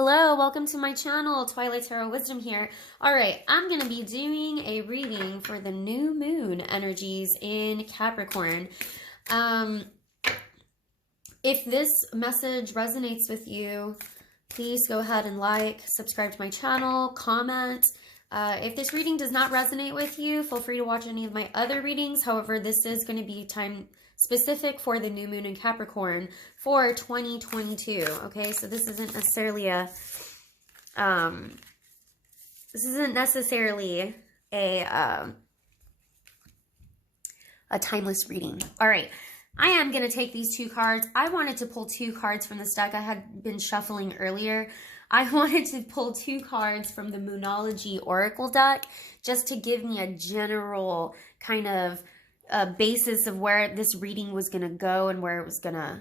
Hello, welcome to my channel, Twilight Tarot Wisdom here. All right, I'm going to be doing a reading for the new moon energies in Capricorn. If this message resonates with you, please go ahead and like, subscribe to my channel, comment. If this reading does not resonate with you, feel free to watch any of my other readings. However, this is going to be time specific for the new moon in Capricorn for 2022. Okay, so this isn't necessarily a timeless reading. All right, I am going to take these two cards. I wanted to pull two cards from this deck. I had been shuffling earlier. I wanted to pull two cards from the Moonology Oracle deck just to give me a general kind of basis of where this reading was going to go and where it was going to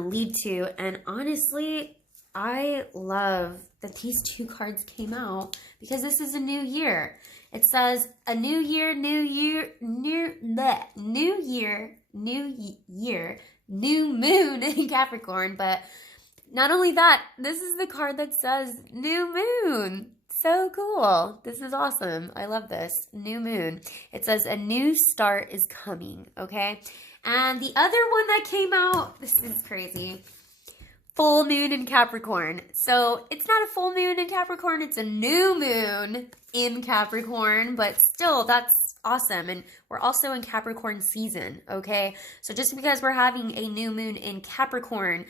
lead to. And honestly, I love that these two cards came out because this is a new year. It says a new year, new moon in Capricorn. But not only that, this is the card that says new moon. So cool. This is awesome. I love this. New moon. It says a new start is coming. Okay. And the other one that came out, this is crazy. Full moon in Capricorn. So it's not a full moon in Capricorn. It's a new moon in Capricorn, but still that's awesome. And we're also in Capricorn season. Okay. So just because we're having a new moon in Capricorn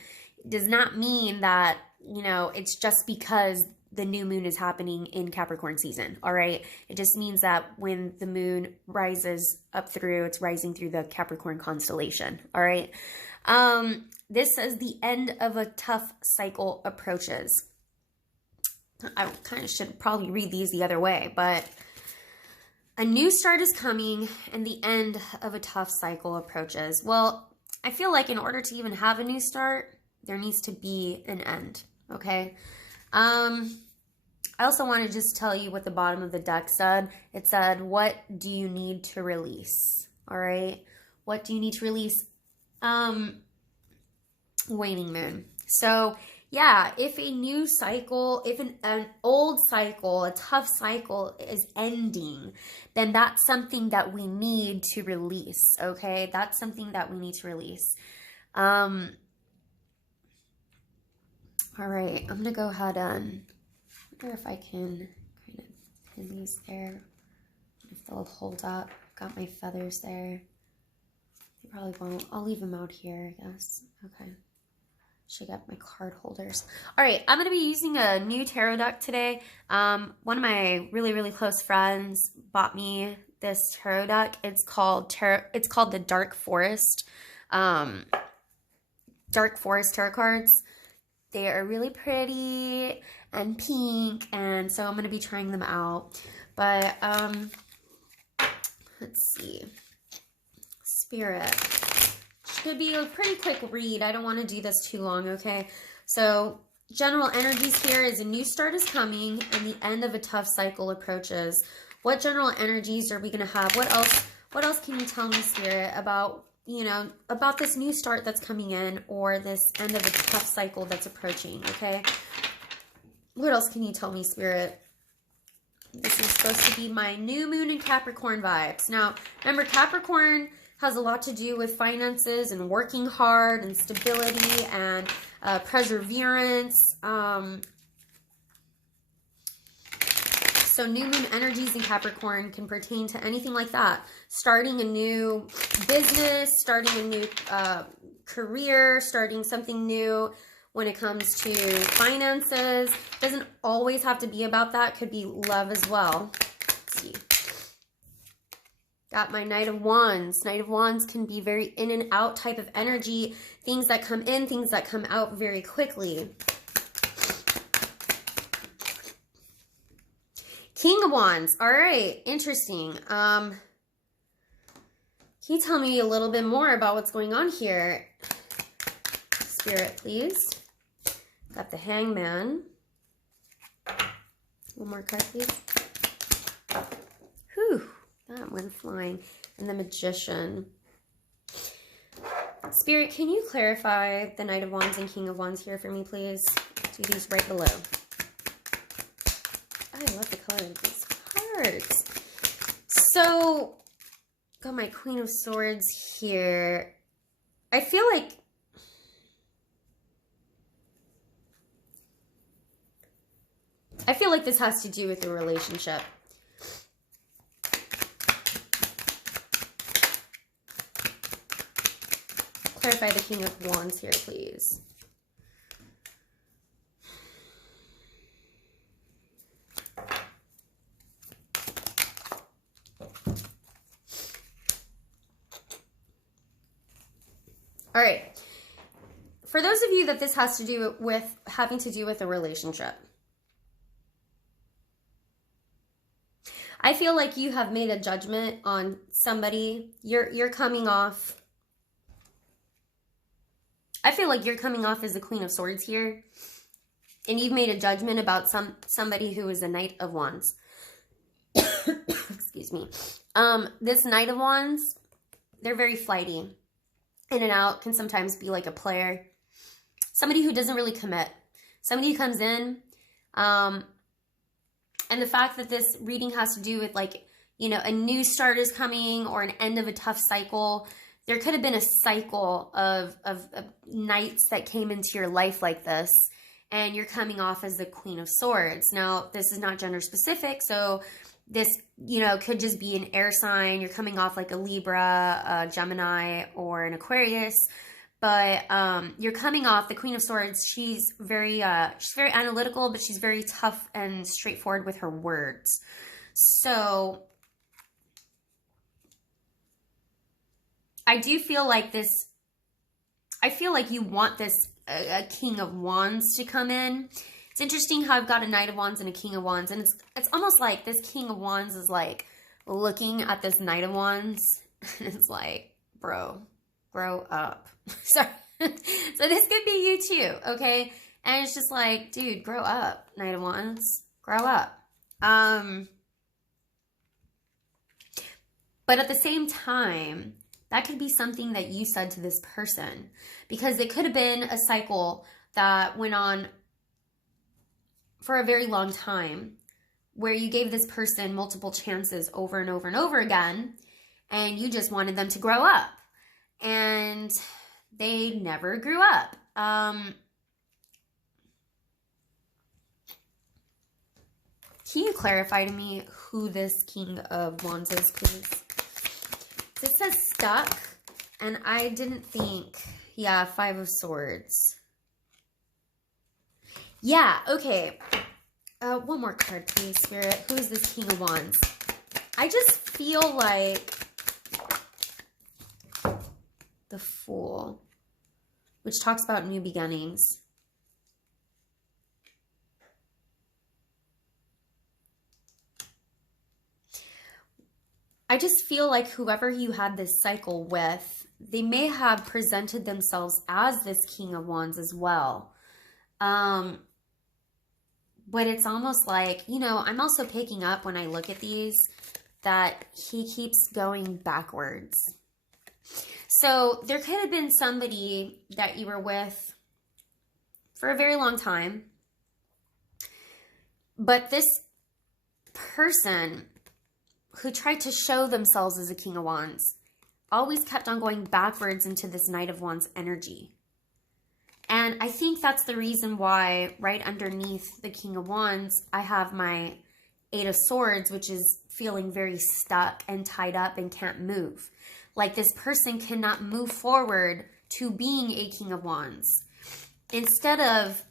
does not mean that, you know, it's just because the new moon is happening in Capricorn season, all right? It just means that when the moon rises up through, it's rising through the Capricorn constellation, all right? This says the end of a tough cycle approaches. I kind of should probably read these the other way, but a new start is coming and the end of a tough cycle approaches. Well, I feel like in order to even have a new start, there needs to be an end, okay? I also want to just tell you what the bottom of the deck said. It said, what do you need to release? All right. What do you need to release? Waning moon. So yeah, if a new cycle, if an old cycle, a tough cycle is ending, then that's something that we need to release. Okay. That's something that we need to release. All right. I'm going to go ahead and wonder if I can kind of pin these there, if they'll hold up. Got my feathers there. They probably won't. I'll leave them out here, I guess. Okay. Should get my card holders. All right, I'm going to be using a new tarot deck today. One of my really, really close friends bought me this tarot deck. It's called the Dark Forest. Dark Forest tarot cards. They are really pretty and pink, and so I'm going to be trying them out. But let's see. Spirit. Should be a pretty quick read. I don't want to do this too long, okay? So general energies here is a new start is coming and the end of a tough cycle approaches. What general energies are we going to have? What else can you tell me, Spirit, about, you know, about this new start that's coming in or this end of a tough cycle that's approaching, okay? What else can you tell me, Spirit? This is supposed to be my new moon in Capricorn vibes. Now, remember, Capricorn has a lot to do with finances and working hard and stability and perseverance. So new moon energies in Capricorn can pertain to anything like that. Starting a new business, starting a new career, starting something new when it comes to finances. Doesn't always have to be about that. Could be love as well. Let's see. Got my Knight of Wands. Knight of Wands can be very in and out type of energy. Things that come in, things that come out very quickly. King of Wands. All right. Interesting. Can you tell me a little bit more about what's going on here? Spirit, please. Got the Hangman. One more card, please. Whew. That went flying. And the Magician. Spirit, can you clarify the Knight of Wands and King of Wands here for me, please? do these right below. I love the color of these cards. So, got my Queen of Swords here. I feel like this has to do with the relationship. Clarify the King of Wands here, please. All right. For those of you that this has to do with having to do with a relationship, I feel like you have made a judgment on somebody. You're coming off. I feel like you're coming off as the Queen of Swords here, and you've made a judgment about somebody who is a Knight of Wands. Excuse me. This Knight of Wands, they're very flighty. In and out, can sometimes be like a player. Somebody who doesn't really commit. Somebody who comes in, and the fact that this reading has to do with, like, you know, a new start is coming or an end of a tough cycle. There could have been a cycle of nights that came into your life like this, and you're coming off as the Queen of Swords. Now, this is not gender specific, so this, you know, could just be an air sign. You're coming off like a Libra, a Gemini, or an Aquarius. But you're coming off the Queen of Swords. She's very analytical, but she's very tough and straightforward with her words. So I do feel like this. I feel like you want this a King of Wands to come in. It's interesting how I've got a Knight of Wands and a King of Wands, and it's almost like this King of Wands is like looking at this Knight of Wands, and it's like, bro, grow up. So this could be you too, okay? And it's just like, dude, grow up, Knight of Wands, grow up. But at the same time, that could be something that you said to this person, because it could have been a cycle that went on for a very long time, where you gave this person multiple chances over and over and over again, and you just wanted them to grow up, and they never grew up. Can you clarify to me who this King of Wands is, please? This says stuck, and I didn't think, yeah, Five of Swords. Yeah, okay. One more card, please, Spirit. Who is this King of Wands? I just feel like the Fool, which talks about new beginnings. I just feel like whoever you had this cycle with, they may have presented themselves as this King of Wands as well. But it's almost like, you know, I'm also picking up when I look at these that he keeps going backwards. So there could have been somebody that you were with for a very long time, but this person who tried to show themselves as a King of Wands always kept on going backwards into this Knight of Wands energy. And I think that's the reason why right underneath the King of Wands, I have my Eight of Swords, which is feeling very stuck and tied up and can't move. Like this person cannot move forward to being a King of Wands. Instead of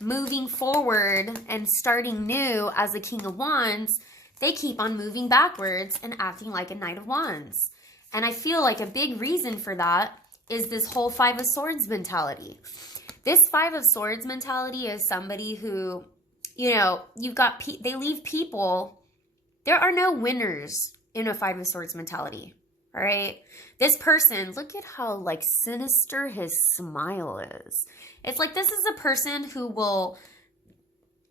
moving forward and starting new as a King of Wands, they keep on moving backwards and acting like a Knight of Wands. And I feel like a big reason for that is this whole Five of Swords mentality. This Five of Swords mentality is somebody who, you know, you've got, they leave people, there are no winners in a Five of Swords mentality, all right? This person, look at how, like, sinister his smile is. It's like this is a person who will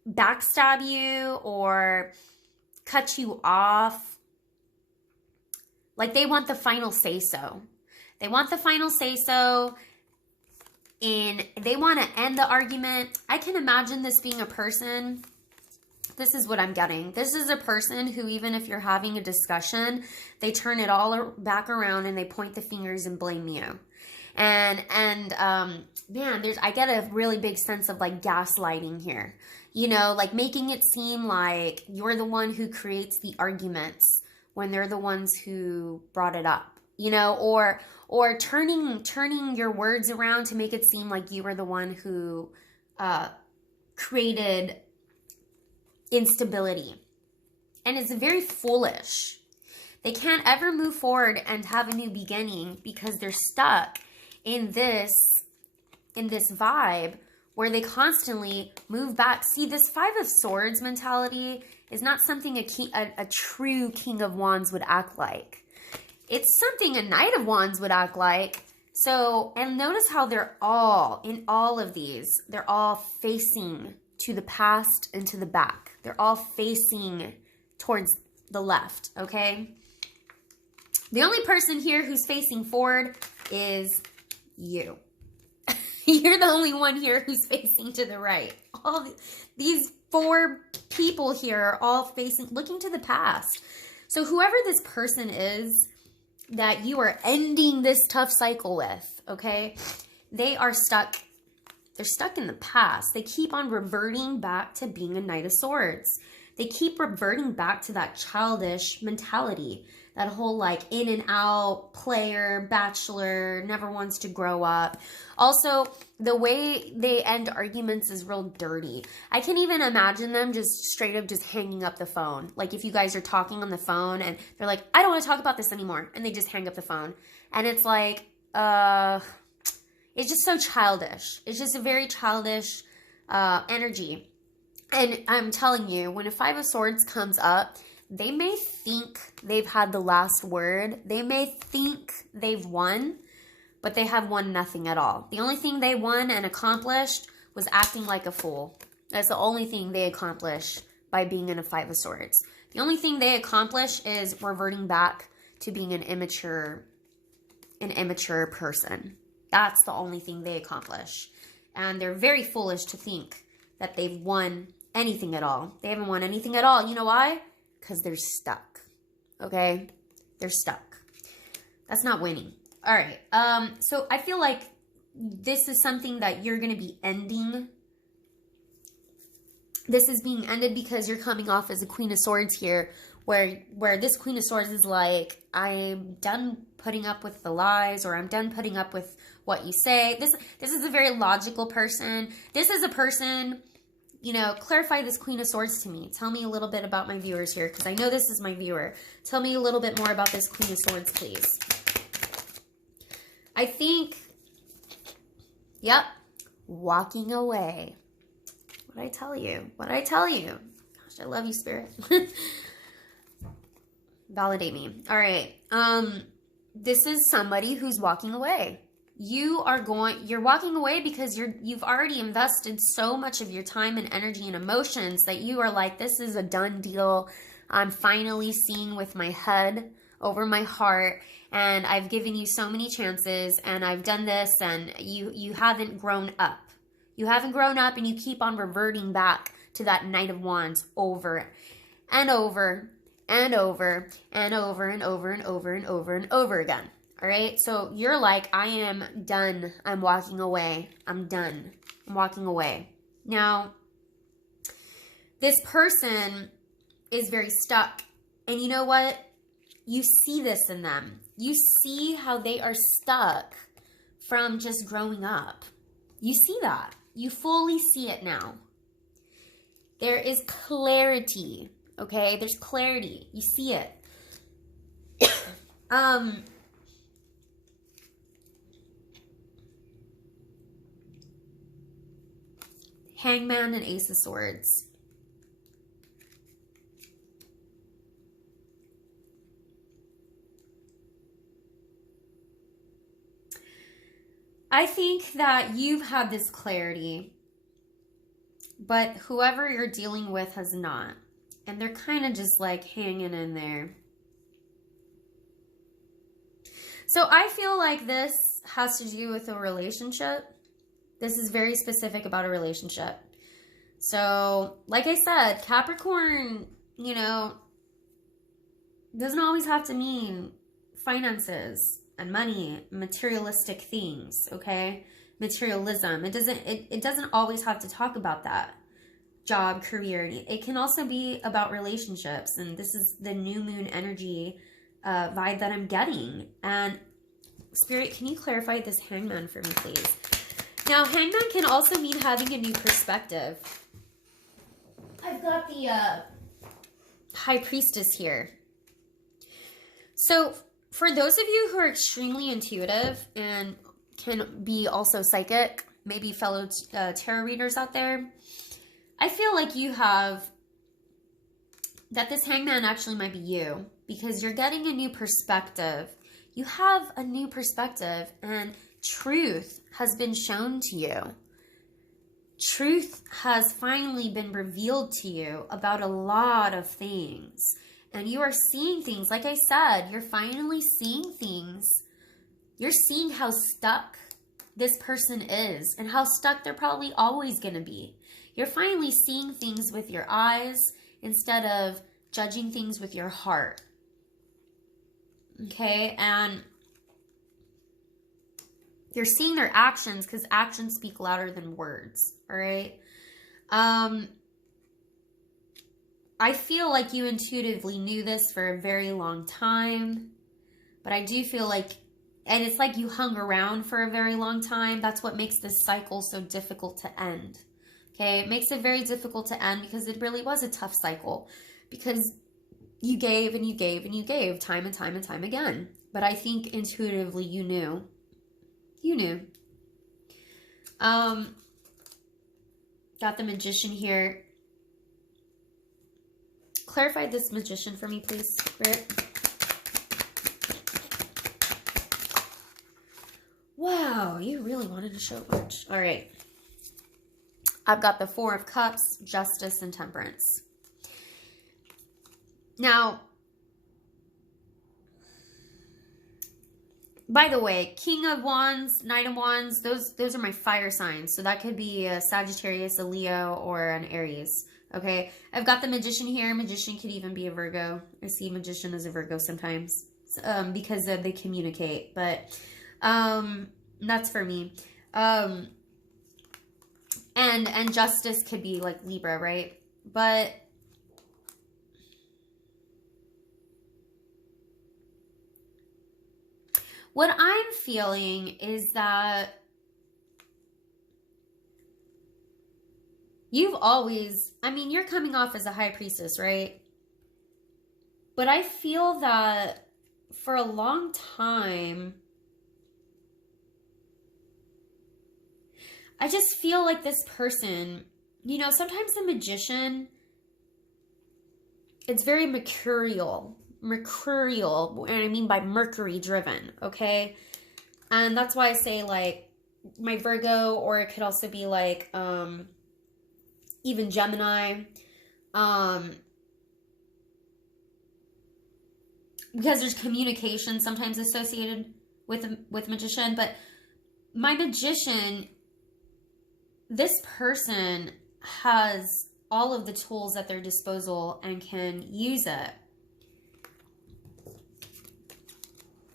backstab you or cut you off. Like they want the final say-so. They want the final say-so. and they want to end the argument. I can imagine this being a person. This is what I'm getting. This is a person who, even if you're having a discussion, they turn it all back around and they point the fingers and blame you. And man, I get a really big sense of like gaslighting here. You know, like making it seem like you're the one who creates the arguments when they're the ones who brought it up. You know, or turning your words around to make it seem like you were the one who created instability. And it's very foolish. They can't ever move forward and have a new beginning because they're stuck in this vibe where they constantly move back. See, this Five of Swords mentality is not something a true King of Wands would act like. It's something a Knight of Wands would act like. So, and notice how they're all, in all of these, they're all facing to the past and to the back. They're all facing towards the left, okay? The only person here who's facing forward is you. You're the only one here who's facing to the right. All these four people here are all facing, looking to the past. So whoever this person is that you are ending this tough cycle with, okay, they are stuck. They're stuck in the past. They keep on reverting back to being a Knight of Swords. They keep reverting back to that childish mentality. That whole like in and out, player, bachelor, never wants to grow up. Also, the way they end arguments is real dirty. I can even imagine them just straight up just hanging up the phone. Like if you guys are talking on the phone and they're like, I don't want to talk about this anymore. And they just hang up the phone. And it's like, it's just so childish. It's just a very childish energy. And I'm telling you, when a Five of Swords comes up, they may think they've had the last word. They may think they've won, but they have won nothing at all. The only thing they won and accomplished was acting like a fool. That's the only thing they accomplish by being in a Five of Swords. The only thing they accomplish is reverting back to being an immature person. That's the only thing they accomplish. And they're very foolish to think that they've won anything at all. They haven't won anything at all. You know why? Because they're stuck. Okay? They're stuck. That's not winning. All right. So I feel like this is something that you're going to be ending. This is being ended because you're coming off as a Queen of Swords here, where this Queen of Swords is like, I'm done putting up with the lies, or I'm done putting up with what you say. This is a very logical person. This is a person, you know, clarify this Queen of Swords to me. Tell me a little bit about my viewers here, because I know this is my viewer. Tell me a little bit more about this Queen of Swords, please. I think, yep, walking away. What did I tell you? What did I tell you? Gosh, I love you, Spirit. Validate me. All right. This is somebody who's walking away. You're walking away because you've already invested so much of your time and energy and emotions that you are like, this is a done deal. I'm finally seeing with my head over my heart, and I've given you so many chances, and I've done this, and you haven't grown up. You haven't grown up, and you keep on reverting back to that Knight of Wands over and over and over and over and over and over and over and over again. All right, so you're like, I am done. I'm walking away. I'm done. I'm walking away. Now, this person is very stuck. And you know what? You see this in them. You see how they are stuck from just growing up. You see that. You fully see it now. There is clarity, okay? There's clarity. You see it. Hangman and Ace of Swords. I think that you've had this clarity, but whoever you're dealing with has not. And they're kind of just like hanging in there. So I feel like this has to do with a relationship. This is very specific about a relationship. So, like I said, Capricorn, you know, doesn't always have to mean finances and money, materialistic things, okay? Materialism. It doesn't always have to talk about that. Job, career. It can also be about relationships, and this is the new moon energy vibe that I'm getting. And Spirit, can you clarify this Hangman for me, please? Now, Hangman can also mean having a new perspective. I've got the High Priestess here. So, for those of you who are extremely intuitive and can be also psychic, maybe fellow tarot readers out there, I feel like you have, that this Hangman actually might be you, because you're getting a new perspective. You have a new perspective, and truth has been shown to you. Truth has finally been revealed to you about a lot of things. And you are seeing things, like I said, you're finally seeing things. You're seeing how stuck this person is and how stuck they're probably always going to be. You're finally seeing things with your eyes instead of judging things with your heart. Okay, and you're seeing their actions because actions speak louder than words, all right? I feel like you intuitively knew this for a very long time, but I do feel like, and it's like you hung around for a very long time. That's what makes this cycle so difficult to end. Okay, it makes it very difficult to end because it really was a tough cycle, because you gave and you gave and you gave time and time and time again. But I think intuitively you knew. You knew. Got the Magician here. Clarify this Magician for me, please, Spirit. Wow, you really wanted to show much. All right. I've got the Four of Cups, Justice, and Temperance. Now, by the way, King of Wands, Knight of Wands, those are my fire signs. So that could be a Sagittarius, a Leo, or an Aries. Okay, I've got the Magician here. Magician could even be a Virgo. I see Magician as a Virgo sometimes because they communicate. But that's for me. And Justice could be like Libra, right? But what I'm feeling is that you've always, I mean, you're coming off as a High Priestess, right? But I feel that for a long time, I just feel like this person, you know, sometimes the Magician, it's very mercurial, and I mean by Mercury driven, okay? And that's why I say like my Virgo, or it could also be like even Gemini, because there's communication sometimes associated with Magician. But my Magician, this person has all of the tools at their disposal and can use it.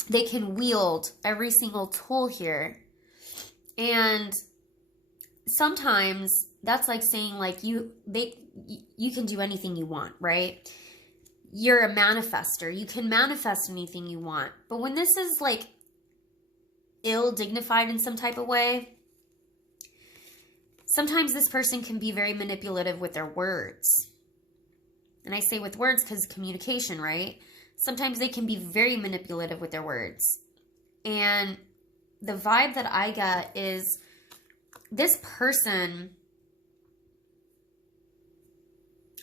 They can wield every single tool here. And sometimes that's like saying like you can do anything you want, right? You're a manifester. You can manifest anything you want. But when this is like ill-dignified in some type of way, sometimes this person can be very manipulative with their words. And I say with words because communication, right? Sometimes they can be very manipulative with their words. And the vibe that I get is this person,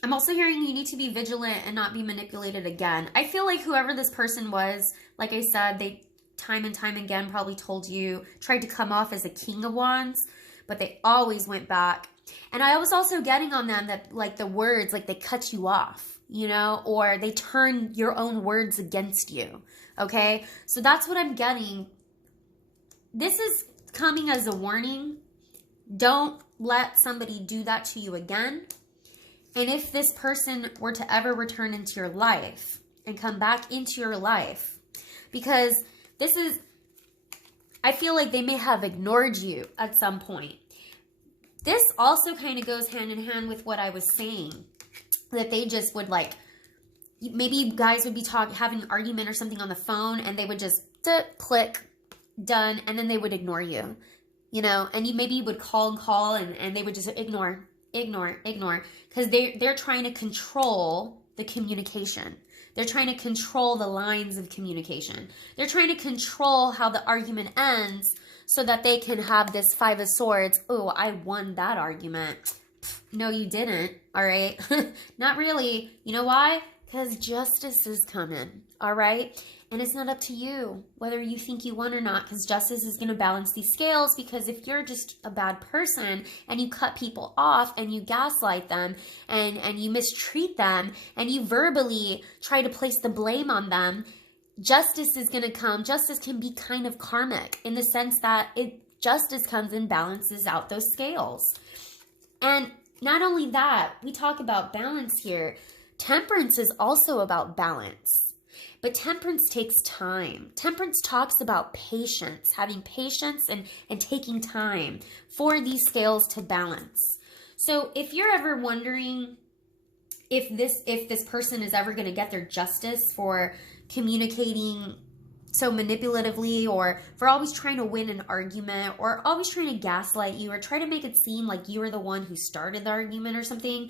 I'm also hearing you need to be vigilant and not be manipulated again. I feel like whoever this person was, like I said, they time and time again probably told you, tried to come off as a King of Wands, but they always went back. And I was also getting on them that like the words, like they cut you off, you know, or they turn your own words against you, okay? So that's what I'm getting. This is coming as a warning Don't let somebody do that to you again. And if this person were to ever return into your life and come back into your life, because this is, I feel like they may have ignored you at some point. This also kind of goes hand in hand with what I was saying, that they just would like, maybe you guys would be having an argument or something on the phone, and they would just click, done, and then they would ignore you, you know, and you maybe would call and they would just ignore, because they're trying to control the communication. They're trying to control the lines of communication. They're trying to control how the argument ends so that they can have this Five of Swords. Oh, I won that argument. No, you didn't. All right. Not really. You know why? Because justice is coming. All right. And it's not up to you whether you think you won or not, because justice is going to balance these scales. Because if you're just a bad person and you cut people off and you gaslight them and you mistreat them and you verbally try to place the blame on them, justice is going to come. Justice can be kind of karmic in the sense that justice comes and balances out those scales. And not only that, we talk about balance here. Temperance is also about balance. But temperance takes time. Temperance talks about patience, having patience and taking time for these scales to balance. So if you're ever wondering if this person is ever going to get their justice for communicating so manipulatively, or for always trying to win an argument, or always trying to gaslight you, or try to make it seem like you were the one who started the argument or something,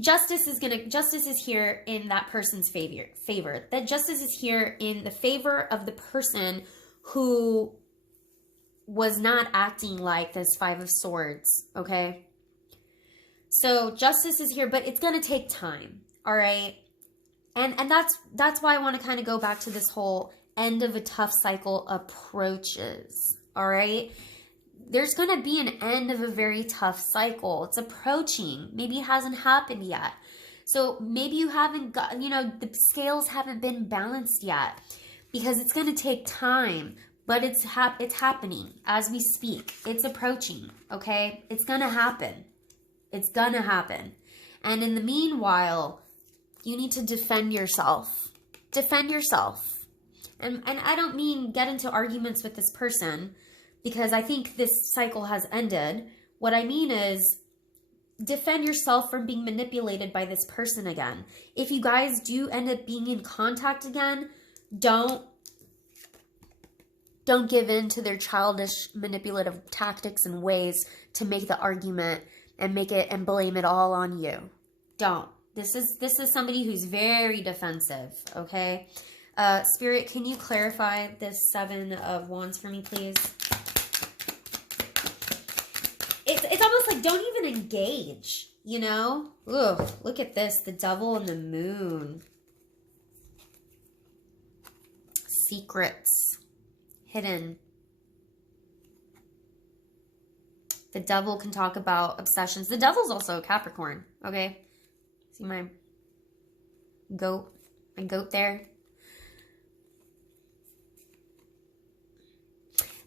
justice is here in that person's favor. That justice is here in the favor of the person who was not acting like this Five of Swords, okay? So justice is here, but it's going to take time, all right? And that's why I want to kind of go back to this whole end of a tough cycle approaches, all right? There's going to be an end of a very tough cycle. It's approaching. Maybe it hasn't happened yet. So maybe you haven't got, the scales haven't been balanced yet, because it's going to take time, but it's happening as we speak. It's approaching, okay? It's going to happen. It's going to happen. And in the meanwhile, you need to defend yourself. Defend yourself. And I don't mean get into arguments with this person, because I think this cycle has ended. What I mean is defend yourself from being manipulated by this person again. If you guys do end up being in contact again, don't give in to their childish manipulative tactics and ways to make the argument and blame it all on you. Don't. This is somebody who's very defensive, okay? Spirit, can you clarify this Seven of Wands for me, please? It's almost like don't even engage, Ugh, look at this. The Devil and the Moon. Secrets. Hidden. The Devil can talk about obsessions. The Devil's also a Capricorn, okay? See my goat there?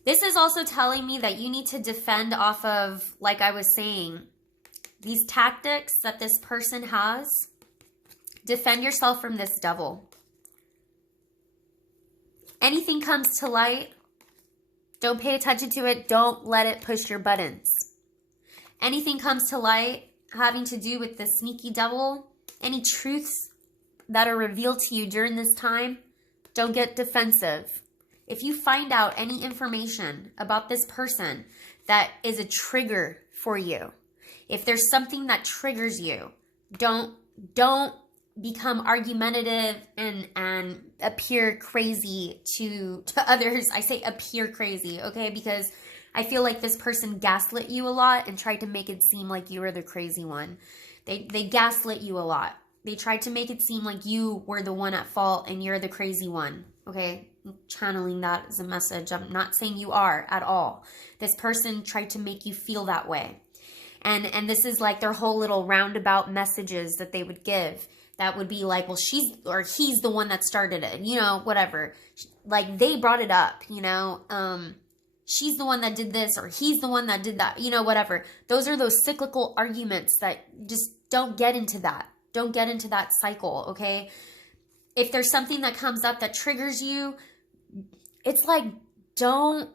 This is also telling me that you need to defend off of, like I was saying, these tactics that this person has. Defend yourself from this devil. Anything comes to light, don't pay attention to it. Don't let it push your buttons. Anything comes to light having to do with the sneaky devil, any truths that are revealed to you during this time, don't get defensive. If you find out any information about this person that is a trigger for you, if there's something that triggers you, don't become argumentative and appear crazy to others. I say appear crazy, okay? Because I feel like this person gaslit you a lot and tried to make it seem like you were the crazy one. They gaslit you a lot. They tried to make it seem like you were the one at fault and you're the crazy one, okay? I'm channeling that as a message. I'm not saying you are at all. This person tried to make you feel that way. And this is like their whole little roundabout messages that they would give. That would be like, well, she's or he's the one that started it, whatever. Like they brought it up, she's the one that did this, or he's the one that did that, you know, whatever. Those are those cyclical arguments that just don't get into that. Don't get into that cycle, okay? If there's something that comes up that triggers you, it's like, don't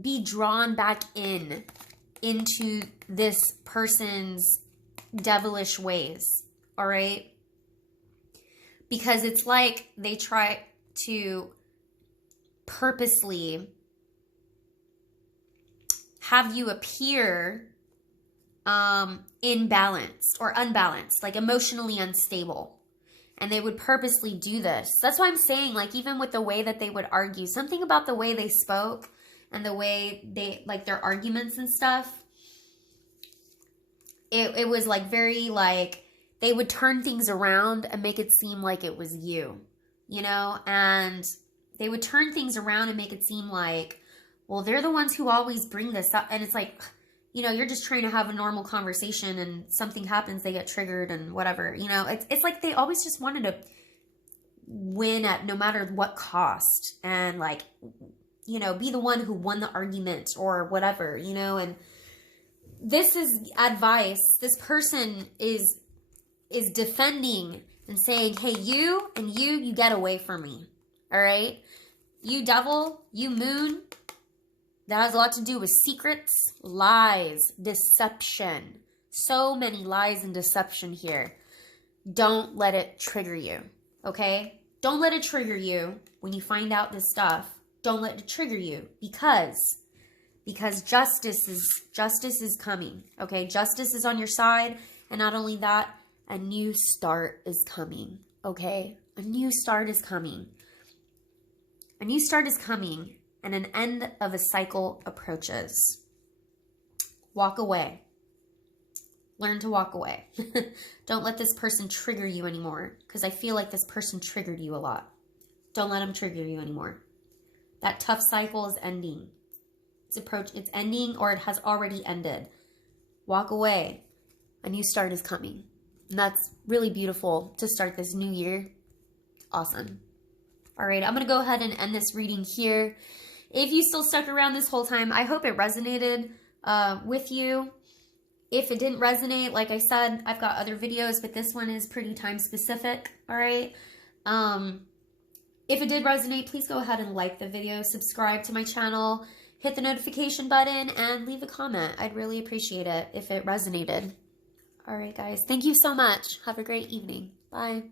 be drawn back into this person's devilish ways, all right? Because it's like they try to purposely have you appear imbalanced or unbalanced, like emotionally unstable. And they would purposely do this. That's why I'm saying, like, even with the way that they would argue, something about the way they spoke and the way they, like, their arguments and stuff, it was like very, like, they would turn things around and make it seem like it was you, you know? And they would turn things around and make it seem like, well, they're the ones who always bring this up. And it's like, you know, you're just trying to have a normal conversation and something happens, they get triggered and whatever, you know. It's like they always just wanted to win at no matter what cost, and, like, you know, be the one who won the argument or whatever, you know. And this is advice. This person is defending and saying, hey, you and you get away from me, all right? You devil, you moon, that has a lot to do with secrets, lies, deception. So many lies and deception here. Don't let it trigger you, okay? Don't let it trigger you when you find out this stuff. Don't let it trigger you, because justice is coming, okay? Justice is on your side, and not only that, a new start is coming, okay? A new start is coming. A new start is coming. And an end of a cycle approaches. Walk away. Learn to walk away. Don't let this person trigger you anymore, because I feel like this person triggered you a lot. Don't let them trigger you anymore. That tough cycle is ending. It's ending, or it has already ended. Walk away. A new start is coming. And that's really beautiful to start this new year. Awesome. All right, I'm going to go ahead and end this reading here. If you still stuck around this whole time, I hope it resonated with you. If it didn't resonate, like I said, I've got other videos, but this one is pretty time specific, all right? If it did resonate, please go ahead and like the video, subscribe to my channel, hit the notification button, and leave a comment. I'd really appreciate it if it resonated. All right, guys. Thank you so much. Have a great evening. Bye.